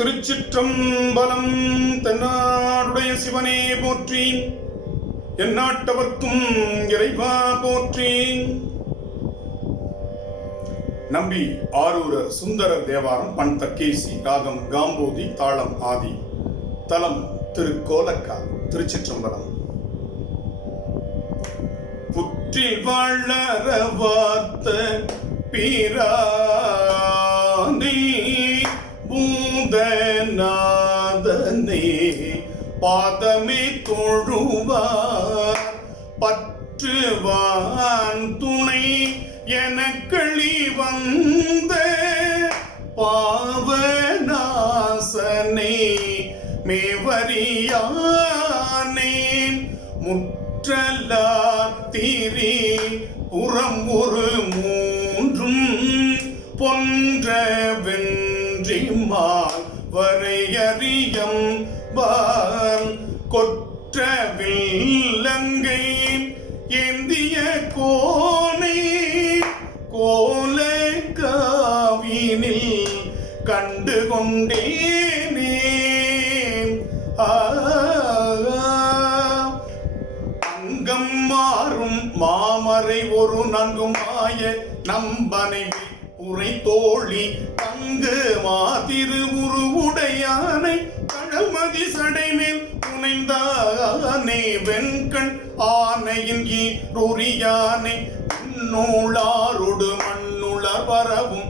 திருச்சிற்றம்பலம். தென்னாடுடைய சிவனே போற்றி, எந்நாட்டவர்க்கும் இறைவா போற்றி. நம்பி ஆரூரர் சுந்தரர் தேவாரம். பண் தக்கேசி, ராகம் காம்போதி, தாளம் ஆதி, தலம் திருக்கோலக்கா. திருச்சிற்றம்பலம். புற்றில் வளர வார்த்த பிரானே பூதநாதனே பாதமே தொழுவார் பற்றுவான் துணை எனக்களி வந்த பாவநாசனே மேவரியானே முற்றலார் தீரி புறம் ஒரு மூன்றும் பொன்ற வென்றிமால் வரையறியம் வான் கொற்ற வில்லங்கை ஏந்திய கோனை கோலக்காவினில் கண்டு கொண்டேனே. அங்கம் மாறும் மாமரை ஒரு நன்குமாய நம்பனை உரை தோழி தங்கு மாதிரு உருவுடையானை கழல்மதி சடைமேல் புனைந்தானே வெண்கண் ஆனையின் ஈருரியானை நூலாரொடு மண்ணுளர் பரவும்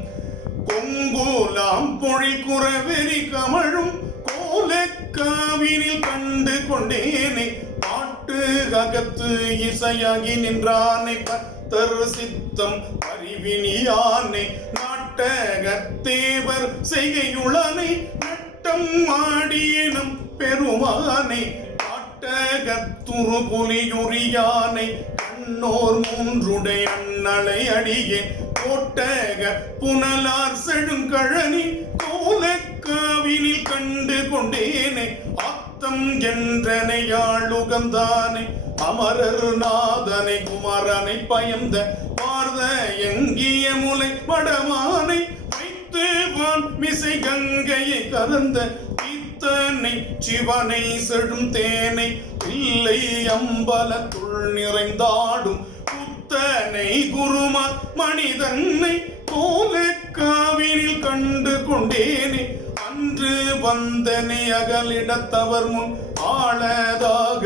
கொங்குலாம் பொழில் குறவெறி கமழும் கோலக்காவினில் கண்டு கொண்டேனே. பாட்டு அகத்து இசையாகி நின்றானை பத்தர் சித்தம் அறிவினியானை நாட்டகத்தேவர் செய்கையுளனை நட்டம் ஆடியினம் பெருமானை நாட்டகத்துரு புலியுரியானை கண்ணோர் மூன்றுடைய அண்ணலை அடியேன் கோட்டக புனலார் செழுங்கழனி கோலக்காவினில் கண்டு கொண்டேனே. ஆத்தம் என்றனை யாழுகந்தானை அமரர் நாதனை குமரனை பயந்த பார்த எங்கிய முலை வடமானை வைத்து வான் மிசை கங்கையை கறந்த தீத்தனை சிவனை செடும் தேனை இல்லை அம்பலத்துள் நிறைந்தாடும் புத்தனை குருமா மனிதனை கோலக்காவினில் கண்டு கொண்டேனே. அன்று வந்தனை அகலிடத்தவர் முன் ஆளதாக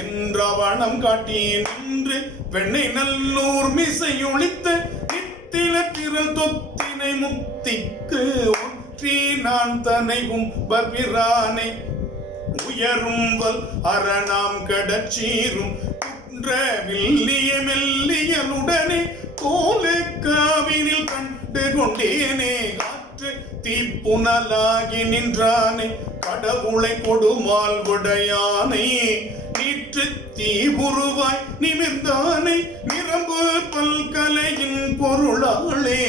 என்றவனம் காட்டி நின்று வெண்ணை நல்லூர் மிசையொழித்த நித்தில திரள் தொத்தினை முத்திக்கு ஒற்றி நான் தனைவும் பர்பிரானை உயரும்பல் அரணாம் கடச்சீரும் குன்ற வில்லிய மெல்லியலுடனே கோலக்காவினில் கண்டு கொண்டேனே. தீப்புனலாகி நின்றானே கடவுளை கொடுமால் விடையானை நீற்று தீபுருவாய் நிமிர்ந்தானை நிரம்பு பல்கலையின் பொருளாளே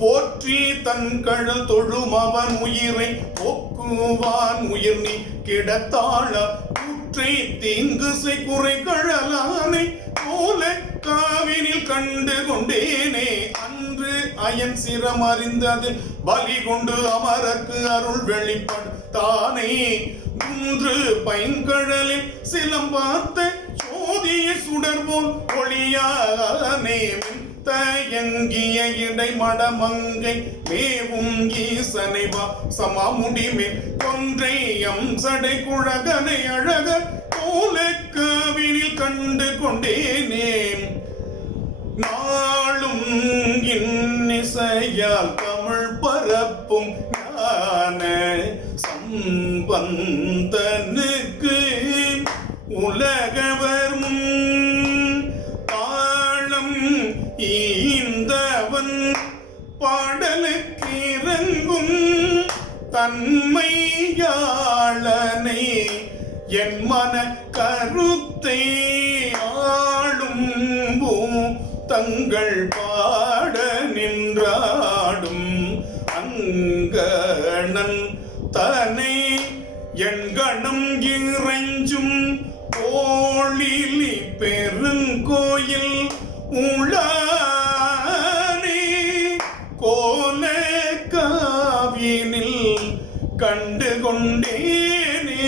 போற்றி தன் கழல் தொழும் அவன் உயிரை போக்குவான் உயிர் நீ கிடத்தாழ கூற்றை தீங்குசை குறை கழலானை கோலக்காவினில் கண்டு கொண்டேனே. அன்று அயன் சிரம் அறிந்ததில் பலி கொண்டு அமரர்க்கு அருள் வெளிப்படுத்தானே. குன்று பைங்கழலில் சிலம்பார்த்த சோதிய சுடர்போல் ஒளியானே. தயங்கிய இடை மடமங்கை மேவும் ஈசனை வா சமாமுடிமே கொன்றை சடை குழகனை அழக கோலக்காவினில் கண்டு கொண்டேனே. நாளும் இன்னிசையால் தமிழ் பரப்பும் ஞான சம்பந்தனுக்கு உலகவர் முன் தாளம் ஈந்தவன் பாடலுக்கு இறங்கும் தன்மையாளனை என் மன கருத்தை ஆளும் தங்கள் பாட நின்றாடும் அங்கணன் தனை எண்கணம் இறைஞ்சும் கோளிலி பெருங்கோயில் உளானே கோலக்காவினில் கண்டு கொண்டேனே.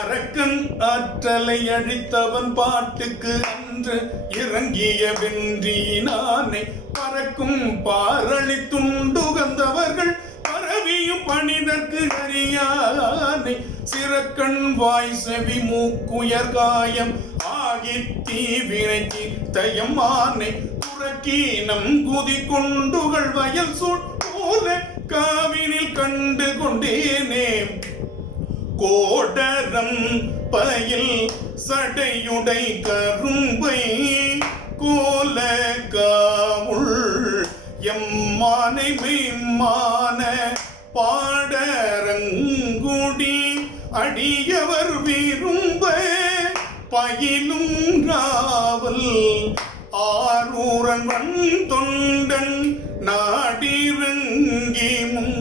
அரக்கன் ஆற்றலை அழித்தவன் பாட்டுக்கு அன்று இறங்கிய வென்றினானை பறக்கும் பாரளி துண்டுகந்தவர்கள் பரவியும் பணிதற்கு அறியானை சிறக்கண் வாய் செவி மூக்குயர் காயம் ஆகி தீவினைக்கு தயமானை புறக்கீனம் குதி கொண்டுகள் வயல் சூழ் போல காவினில் கண்டு கொண்டேனே. கோடரம் பயில் சடையுடை கரும்பை கோல காவுள் எம்மானை மெய்மான பாடரங்குடி அடியவர் விரும்ப பயிலும் ராவல் ஆரூரன் வன் தொண்டன் நாடிரங்கி முன்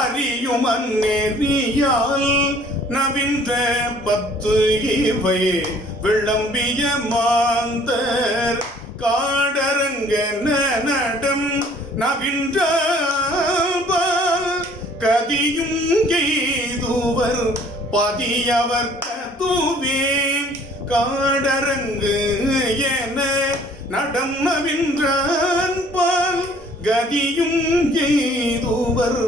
அறியும் அந்நெறியால் நவின்ற 10 இவை விளம்பிய மாந்தர் காடரங்க நடம் நவின்ற கதியும் எய்துவர் பதியவர் கதுவே காடரங்கு என நடம் நவின்றான் பால் கதியும் எய்துவர்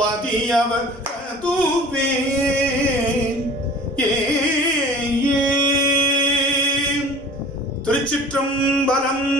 பதியவர் கதுவே. திருச்சிற்றம்பலம்.